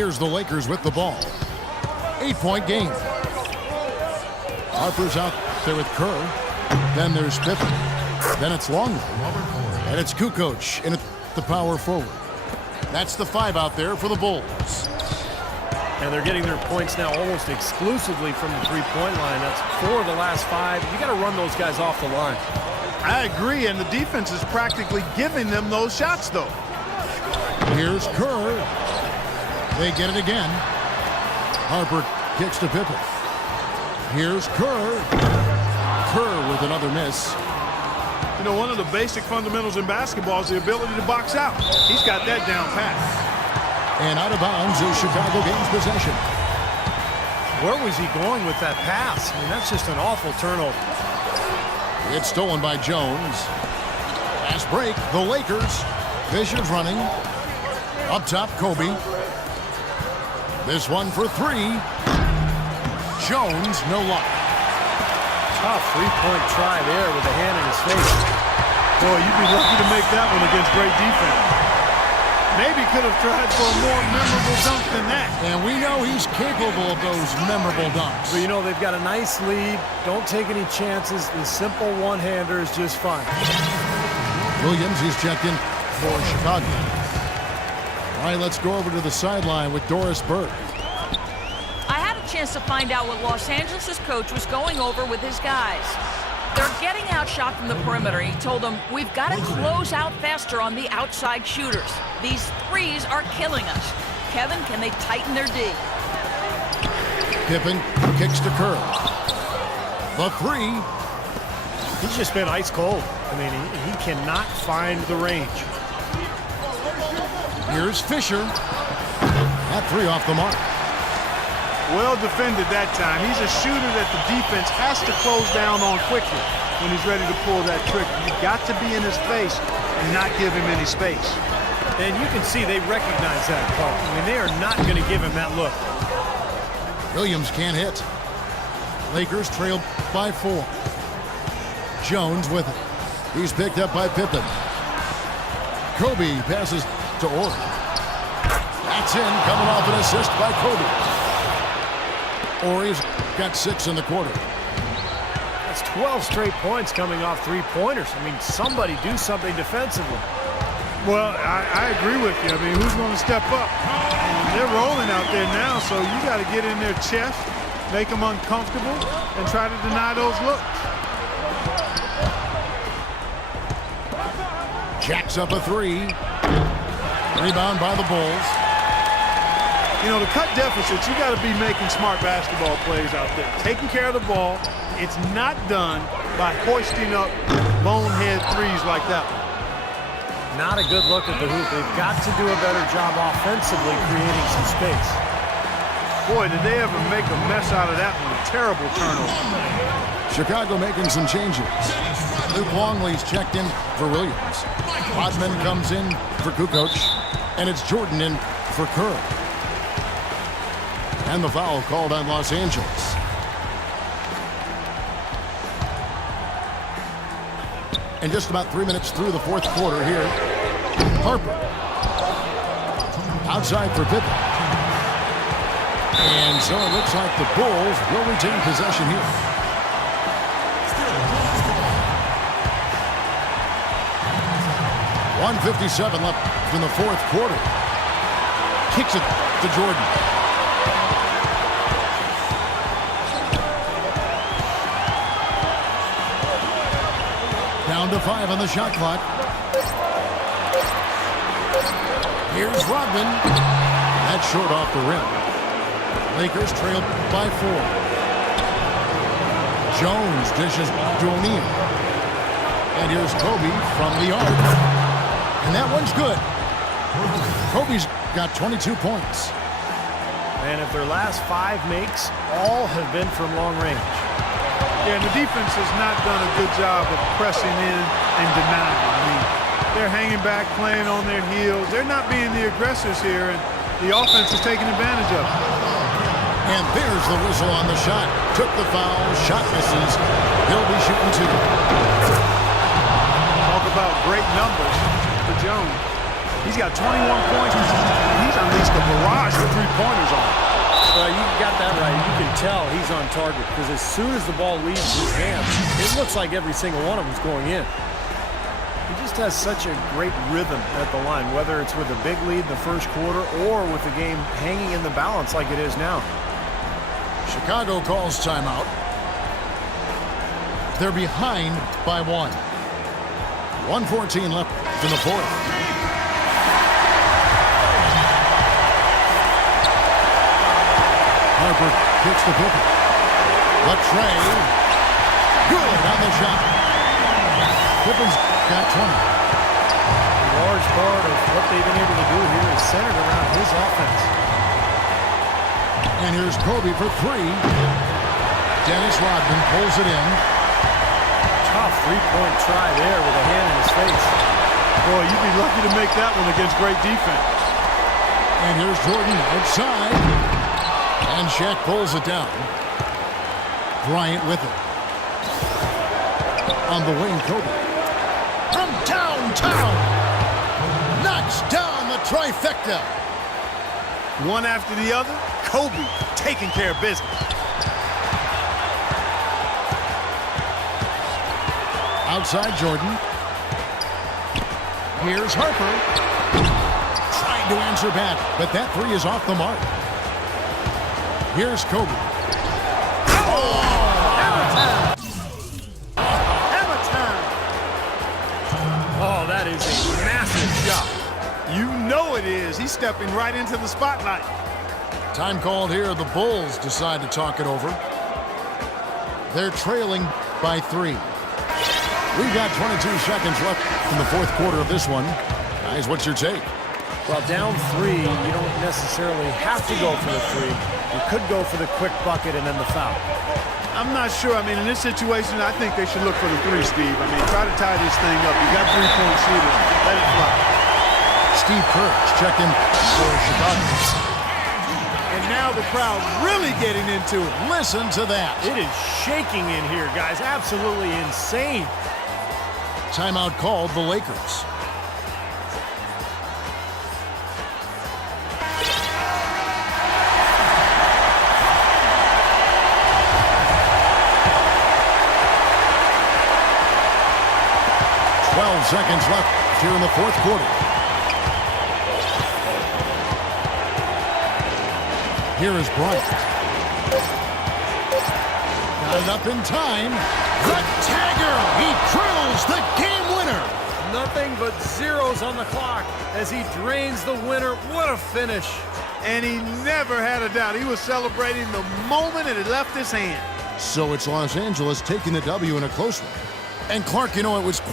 Here's the Lakers with the ball. 8-point game. Harper's out there with Kerr. Then there's Pippen. Then it's Longley. And it's Kukoc in at the power forward. That's the 5 out there for the Bulls. And they're getting their points now almost exclusively from the three-point line. That's 4 of the last 5. You got to run those guys off the line. I agree, and the defense is practically giving them those shots, though. Here's Kerr. They get it again. Harper kicks to Pippen. Here's Kerr. Kerr with another miss. You know, one of the basic fundamentals in basketball is the ability to box out. He's got that down pat. And out of bounds is Chicago gains possession. Where was he going with that pass? I mean, that's just an awful turnover. It's stolen by Jones. Fast break, the Lakers. Fisher's running. Up top, Kobe. This one for 3. Jones, no luck. Tough three-point try there with a hand in his face. Boy, you'd be lucky to make that one against great defense. Maybe could have tried for a more memorable dunk than that. And we know he's capable of those memorable dunks. But, you know, they've got a nice lead. Don't take any chances. The simple one-hander is just fine. Williams, he's checked in for Chicago. All right, let's go over to the sideline with Doris Burke. I had a chance to find out what Los Angeles' coach was going over with his guys. They're getting outshot from the perimeter. He told them, we've got to close out faster on the outside shooters. These threes are killing us. Kevin, can they tighten their D? Pippen kicks to Kerr. The 3. He's just been ice cold. I mean, he cannot find the range. Here's Fisher. That 3 off the mark. Well defended that time. He's a shooter that the defense has to close down on quickly when he's ready to pull that trick. You've got to be in his face and not give him any space. And you can see they recognize that, Paul. I mean, they are not going to give him that look. Williams can't hit. Lakers trail by 4. Jones with it. He's picked up by Pippen. Kobe passes to Ori. That's in, coming off an assist by Kobe. Ori's got 6 in the quarter. That's 12 straight points coming off three-pointers. I mean, somebody do something defensively. Well, I agree with you. I mean, who's going to step up? They're rolling out there now, so you got to get in their chest, make them uncomfortable, and try to deny those looks. Jacks up a 3. Rebound by the Bulls. You know, to cut deficits, you got to be making smart basketball plays out there. Taking care of the ball. It's not done by hoisting up bonehead threes like that one. Not a good look at the hoop. They've got to do a better job offensively creating some space. Boy, did they ever make a mess out of that one. A terrible turnover. Chicago making some changes. Luke Longley's checked in for Williams. Hodman comes in for Kukoc. And it's Jordan in for Kerr. And the foul called on Los Angeles. And just about 3 minutes through the fourth quarter here. Harper. Outside for Pippen. And so it looks like the Bulls will retain possession here. .157 left in the fourth quarter. Kicks it to Jordan. Down to 5 on the shot clock. Here's Rodman. That's short off the rim. Lakers trail by 4. Jones dishes to O'Neal. And here's Kobe from the arc. And that one's good. Kobe's got 22 points. And if their last 5 makes, all have been from long range. Yeah, and the defense has not done a good job of pressing in and denying. I mean, they're hanging back, playing on their heels. They're not being the aggressors here, and the offense is taking advantage of it. And there's the whistle on the shot. Took the foul, shot misses. He'll be shooting 2. Talk about great numbers for Jones. He's got 21 points. He he's unleashed a barrage of three-pointers on him. Well, you got that right. You can tell he's on target because as soon as the ball leaves his hands, it looks like every single one of them is going in. He just has such a great rhythm at the line, whether it's with a big lead in the first quarter or with the game hanging in the balance like it is now. Chicago calls timeout. They're behind by 1. 1:14 left in the fourth. Harper kicks the Pippen. Latrey. Good on the shot. Pippen's got 20. A large part of what they've been able to do here is centered around his offense. And here's Kobe for 3. Dennis Rodman pulls it in. Tough three-point try there with a hand in his face. Boy, you'd be lucky to make that one against great defense. And here's Jordan outside. And Shaq pulls it down. Bryant with it. On the wing, Kobe. From downtown. Knocks down the trifecta. One after the other, Kobe taking care of business. Outside Jordan. Here's Harper. Trying to answer back, but that three is off the mark. Here's Kobe. Oh, that is a massive shot. You know it is. He's stepping right into the spotlight. Time called here. The Bulls decide to talk it over. They're trailing by 3. We've got 22 seconds left in the fourth quarter of this one. Guys, what's your take? Well, down 3, you don't necessarily have to go for the 3. You could go for the quick bucket and then the foul. I'm not sure. I mean, in this situation, I think they should look for the 3, Steve. I mean, try to tie this thing up. You got 3-point shooters. Let it fly. Steve Kerr's checking for Chicago. And now the crowd really getting into it. Listen to that. It is shaking in here, guys. Absolutely insane. Timeout called the Lakers. Seconds left here in the fourth quarter. Here is Bryant. Got it up in time. The tagger! He drills the game winner! Nothing but zeros on the clock as he drains the winner. What a finish. And he never had a doubt. He was celebrating the moment it had left his hand. So it's Los Angeles taking the W in a close one. And Clark, you know, it was